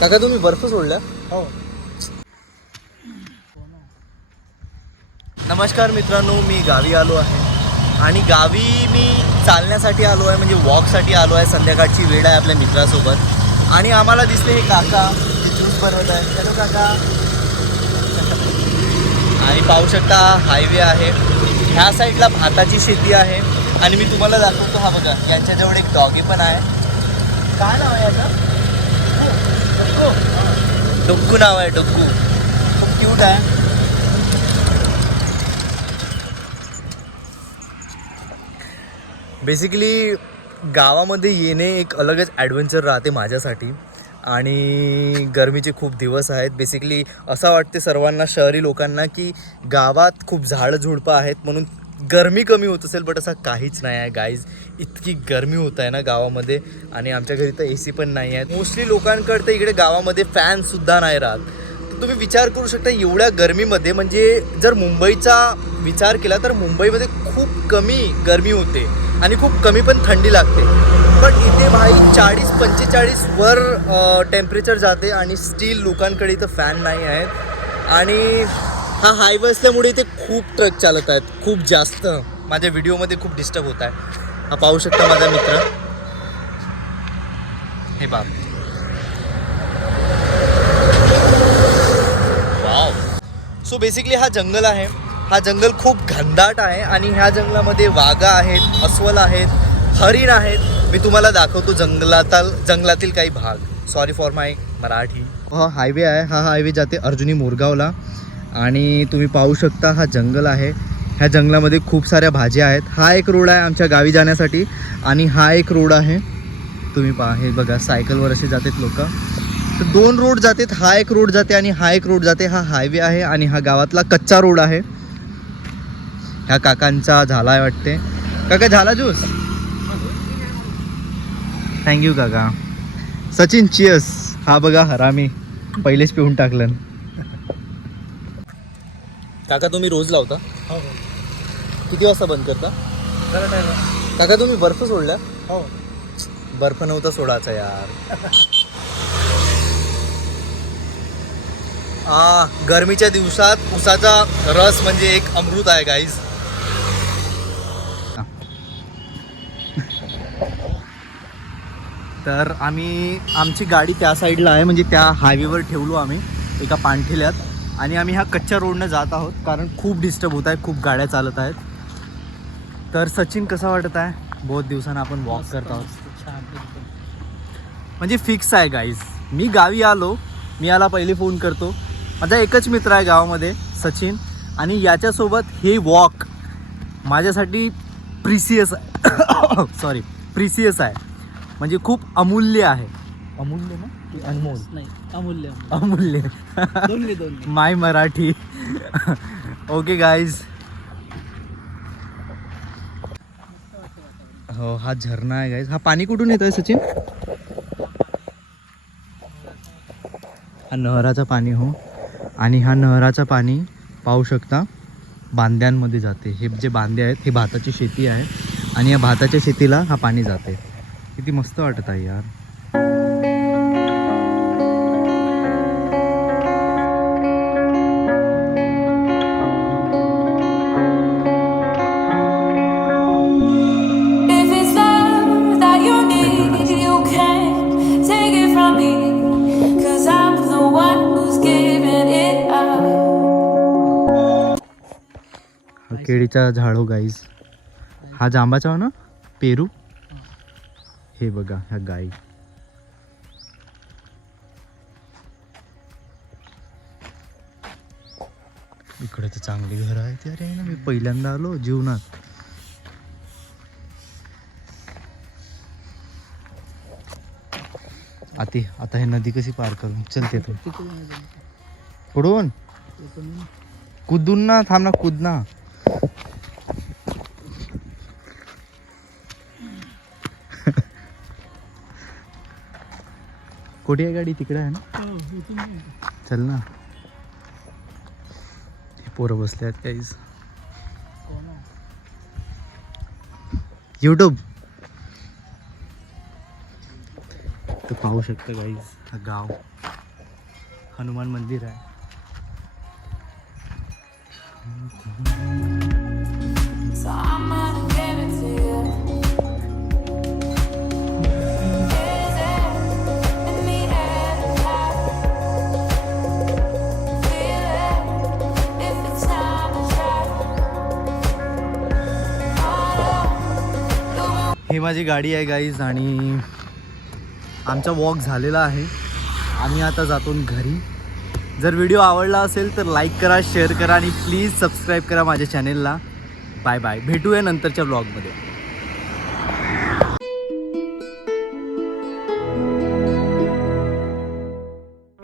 काका तुम्ही बर्फ सोडल्या? हो. नमस्कार मित्रांनो, मी गावी आलो आहे आणि गावी मी चालण्यासाठी आलो आहे, म्हणजे वॉकसाठी आलो आहे. संध्याकाळची वेळ आहे आपल्या मित्रासोबत आणि आम्हाला दिसले हे काका जे ज्यूस बनवत आहे. हॅलो काका. आणि पाहू शकता हायवे आहे, ह्या साईडला भाताची शेती आहे आणि मी तुम्हाला दाखवतो. हा बघा, यांच्याजवळ एक डॉगी पण आहे. काय नाव आहे याचं? डुग्गू नाव आहे, डुग्गू. खूप क्यूट आहे. बेसिकली गावामध्ये येणे एक अलगच ॲडव्हेंचर राहते माझ्यासाठी. आणि गरमीचे खूप दिवस आहेत. बेसिकली असं वाटते सर्वांना, शहरी लोकांना, की गावात खूप झाडं झुडपं आहेत म्हणून गरमी कमी होत असेल, बट असं काहीच नाही आहे गाईज. इतकी गरमी होत आहे ना गावामध्ये. आणि आमच्या घरी तर AC पण नाही आहेत. मोस्टली लोकांकडे तर इकडे गावामध्ये फॅनसुद्धा नाही राहत. तर तुम्ही विचार करू शकता एवढ्या गरमीमध्ये, म्हणजे जर मुंबईचा विचार केला तर मुंबईमध्ये खूप कमी गरमी होते आणि खूप कमी पण थंडी लागते. पण इथे भाई 40-45 वर टेम्परेचर जाते आणि स्टील लोकांकडे इथं फॅन नाही आहेत. आणि हा हायवे असल्यामुळे इथे खूप ट्रक चालत आहेत, खूप जास्त. माझ्या व्हिडिओमध्ये खूप डिस्टर्ब होत आहे. हा पाहू शकता माझा मित्र, हे बाप. वाव. सो बेसिकली हा जंगल आहे. हा जंगल खूप घनदाट आहे आणि ह्या जंगलामध्ये वाघा आहेत, अस्वल आहेत, हरिण आहेत. मी तुम्हाला दाखवतो जंगलातील काही भाग. सॉरी फॉर माय मराठी. हा हायवे आहे, हा हायवे जाते अर्जुनी मोरगावला. आणि तुम्ही पाहू शकता हा जंगल आहे. ह्या जंगलामध्ये खूप साऱ्या भाज्या आहेत. हा एक रोड आहे आमच्या गावी जाण्यासाठी आणि हा एक रोड आहे. तुम्ही पहा, हे बघा, सायकलवर असे जातात लोक. तर 2 रोड जातात, हा एक रोड जाते आणि हा एक रोड जाते. हा हायवे आहे आणि हा गावातला कच्चा रोड आहे. ह्या काकांचा झाला आहे वाटते. काका झाला ज्यूस? थँक्यू काका. सचिन चियर्स. हा बघा हरामी पहिलेच पिऊन टाकलं. काका तुम्ही रोज लावता? हो. किती वाजता बंद करता? जरा टाइम. काका तुम्ही बर्फ सोडल्या? हो. बर्फ नव्हता सोडायचा यार. गरमीच्या दिवसात उसाचा रस म्हणजे एक अमृत आहे गाईज. तर आमची गाडी त्या साईडला आहे, म्हणजे त्या हायवेवर ठेवलो आम्ही एका पाणठेल्यात. आणि आम्ही ह्या कच्च्या रोडनं जात आहोत कारण खूप डिस्टर्ब होत आहे, खूप गाड्या चालत आहेत. तर सचिन कसा वाटत आहे? बहुत दिवसांना आपण वॉक करत आहोत. म्हणजे फिक्स आहे गाईज, मी गावी आलो, मी याला पहिले फोन करतो. माझा एकच मित्र आहे गावामध्ये, सचिन. आणि याच्यासोबत हे वॉक माझ्यासाठी प्रिसियस प्रिसियस आहे. म्हणजे खूप अमूल्य आहे. अमूल्य ना की अनमोल? नाही, अमूल्य. अमूल्य. दोन्ही. माय मराठी. Okay guys. हो, हा झरणा आहे गाईज. हा पाणी कुठून येत आहे सचिन? हा नहराचं पाणी. हो. आणि हा नहराचं पाणी पाहू शकता बांध्यांमध्ये जाते. हे जे बांधे आहेत हे भाताची शेती आहे आणि या भाताच्या शेतीला हा पाणी जाते. किती मस्त वाटत आहे यार. केळीचा झाडो गाईज. हा जांबाचा ना, पेरू. हे बघा ह्या गाई. इकडे तर चांगली घर आहेत यार. आहे ना, मी पहिल्यांदा आलो जीवनात. आता हे नदी कशी पार करून चलते तू पुढून कुदून ना, थांब ना, कूद ना. कुठे आहे गाडी? तिकडे आहे ना. चल ना. पोरं बसले आहेत काहीच. यूट्यूब तर पाहू शकता गाईज हा गाव. हनुमान मंदिर आहे. So I'm gonna give it to you. Is it in the air tonight? Feel it if it's time to try. ही माझी गाडी आहे गाईज आणि आमचा वॉक झालेला आहे. आम्ही आता जातो घरी. जर व्हिडिओ आवडला असेल तर लाईक करा, शेअर करा आणि प्लीज सबस्क्राईब करा माझ्या चॅनेलला. Bye bye. भेटूया नंतरच्या ब्लॉगमध्ये.